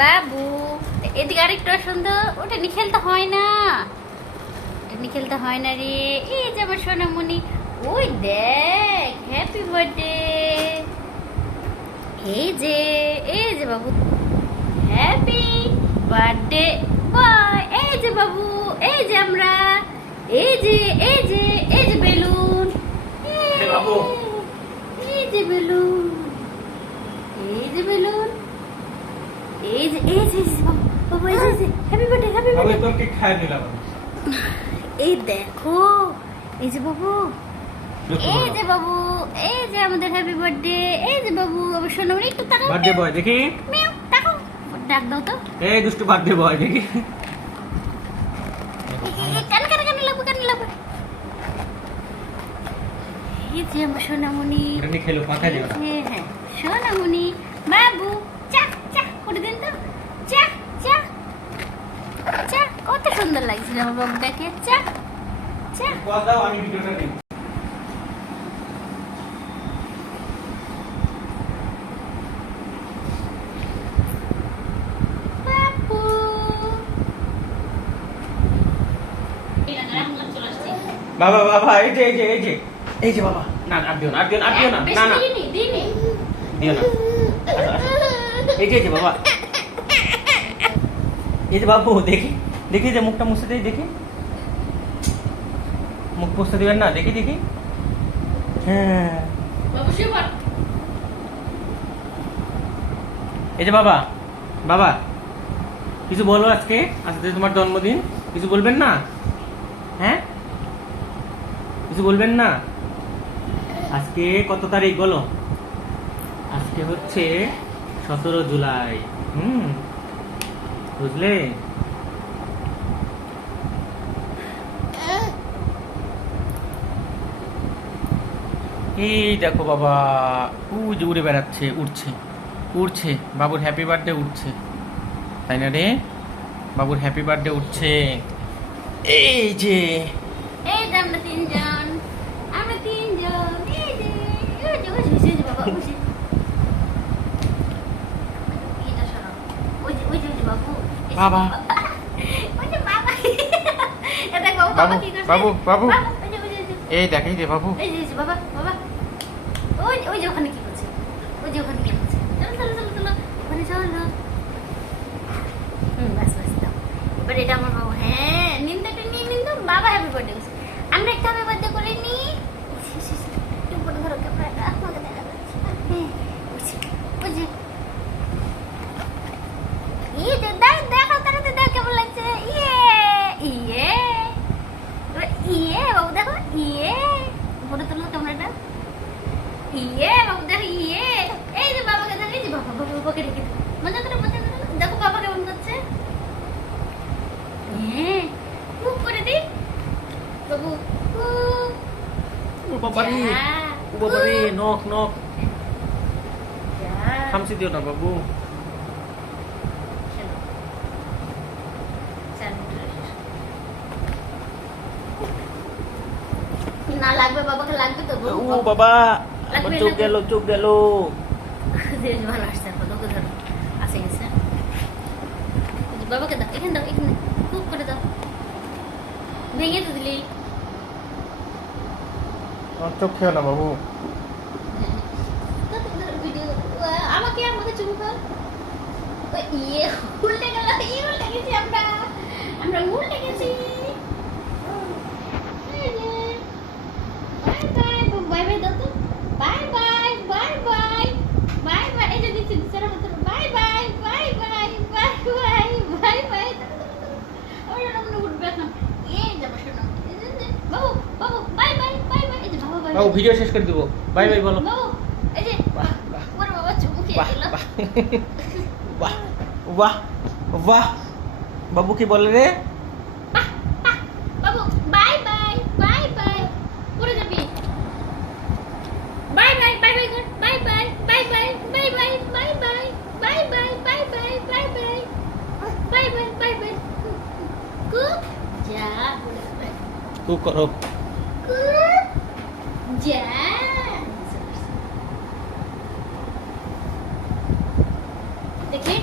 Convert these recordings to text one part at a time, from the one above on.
বাবু এদিকে আরেকটু সুন্দর, ওটা নিয়ে খেলতে হয় না, ওটা নিয়ে খেলতে হয় না রে। এই যে আমার সোনামণি, ওই দেখ হ্যাপি বার্থডে। এই যে বাবু হ্যাপি বার্থডে বয়। এই যে বাবু, এই যে আমরা, এই যে বেলুন, বাবু এই যে বেলুন, এই যে বেলুন, এই যে বাবু, এই যে হ্যাপি বার্থডে, হ্যাপি বাবু বার্থডে। তোর কি খাই দিলাম এই দেখো, এই যে বাবু, এই যে বাবু, এই যে আমাদের হ্যাপি বার্থডে। এই যে বাবু, আমার সোনামণি একটু তাকাও, বার্থডে বয় দেখি। মিয়াও, তাকাও, ডাক দাও তো। এই দুষ্টু বার্থডে বয় দেখি। কানে লাগবে। এই যে আমার সোনামণি, এটা নিয়ে খেলো, পাখা দিও না। হ্যাঁ সোনামণি বাবু, চা করে দিন তো, চা কত সুন্দর লাগছিল আমার বাবুটাকে। চা পজ দাও, আমি ভিডিওটা দিই। বাবু। বাবা বাবা এই যে বাবা, না আর দিও না, আর দিও না, আর দিও না, না না দিও না। আসো, আসো। এই যে বাবা, এই যে বাবু দেখি দেখি, যে মুখটা মুছে দেই দেখি, মুখ মুছতে দিবেন না, দেখি দেখি। হ্যাঁ এই যে বাবা, বাবা কিছু বলো, আজকে আজকে তোমার জন্মদিন, কিছু বলবেন না? হ্যাঁ কিছু বলবেন না? আজকে কত তারিখ বলো? আজকে হচ্ছে 17 জুলাই। বুঝলে? এই দেখো বাবা, যে উড়ে বেড়াচ্ছে, উড়ছে বাবুর হ্যাপি বার্থডে উঠছে, তাই না রে? বাবুর হ্যাপি বার্থডে উঠছে। এই যে আমরা তিনজন, এই যে বাবা, এটা সরাও। ওই যে বাবু, বাবা। ওই যে বাবা। এটা দেখ বাবু, বাবু, কি করছে? বাবু, বাবু। ওই যে এই দেখ, এই যে বাবু, এই যে বাবা, ওই যে ওখানে কি করছে? চলো, ওখানে চলো। বাস দাও। এবার এটা আমার বাবু। হ্যাঁ, নিন্দটা নিয়ে নিন তো, বাবা হ্যাপি বার্থডে করছে। আমরা একটা হ্যাপি বার্থডে করে নিই। উপরে ধরো, ক্যামেরাটা আমাকে দেখা যাচ্ছে। হ্যাঁ, ওই যে দেখো তাড়াতাড়ি দেখো কেমন লাগছে। ইয়ে বাবু দেখো, উপরে তোলো ক্যামেরাটা। বাবু দেখো, এই যে বাবাকে দেখো, এই যে বাবাকে রেখে দাও। মজা করে দেখো বাবা কেমন করছে। হ্যাঁ, খুব করে দিই বাবু। ও বাবা রে, ও বাবা রে, নখ খামচি দিও না বাবু। না লাগবে, বাবাকে লাগবে তো। ও বাবা, আমার চোখ গেল। ভালো আসছে, বাবাকে ধরো, আসে গেছে। বাবাকে দাও, এখানে খুব করে দাও, ভেঙে তো দিলি। আমার চোখ খেও না বাবু। আমাকে চুমু খাও। উল্টে গেল, উল্টে গেছি আমরা উল্টে গেছি। বাই বাই দাও তো, বাই বাই। এই যে দিচ্ছি দিচ্ছি হাতে, বাই বাই। উঠবে এখন। এই যাবো শোনো, বাবু বাই বাই। এই যে বাবা, বাবু ভিডিও শেষ করে দিব, বাই বাই বলো। বাবু, এই যে ওর বাবা চুমু খেয়ে দিল। বাহ বাবু কি বলে রে? বাবু বাই বাই। পড়ে যাবি। বাই বাই কর, বাই বাই। কুক যা, তু করো। কুক যা। দেখি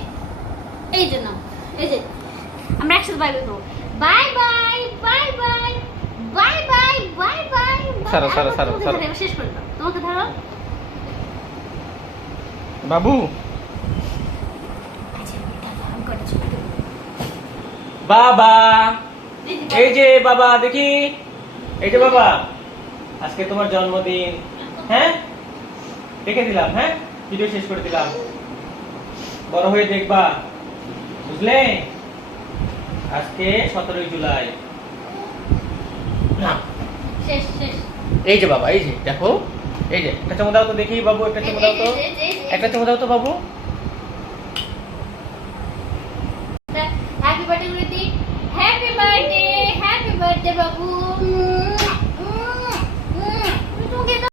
এই যে নাও, এই যে আমরা একসাথে বাই বাই করবো। Bye bye bye bye bye bye bye bye. ছাড়ো, ছাড়ো, ছাড়ো, ছাড়ো। শেষ করে দাও, তোমাকে ধরো। বাবু আচ্ছা, আমি কটা ছবি দেবো। বাবা, এই যে এই যে বাবা দেখি, এই যে বাবা, আজকে তোমার জন্মদিন। হ্যাঁ, দেখে দিলাম, হ্যাঁ, ভিডিও শেষ করে দিলাম, বড় হয়ে দেখবা, বুঝলে? আজকে 17 জুলাই। না, শেষ শেষ। এই যে বাবা, এই যে দেখো, এই যে একটা চুমু দাও তো দেখি বাবু, একটা চুমু দাও তো, এই যে, একটা চুমু দাও তো বাবু।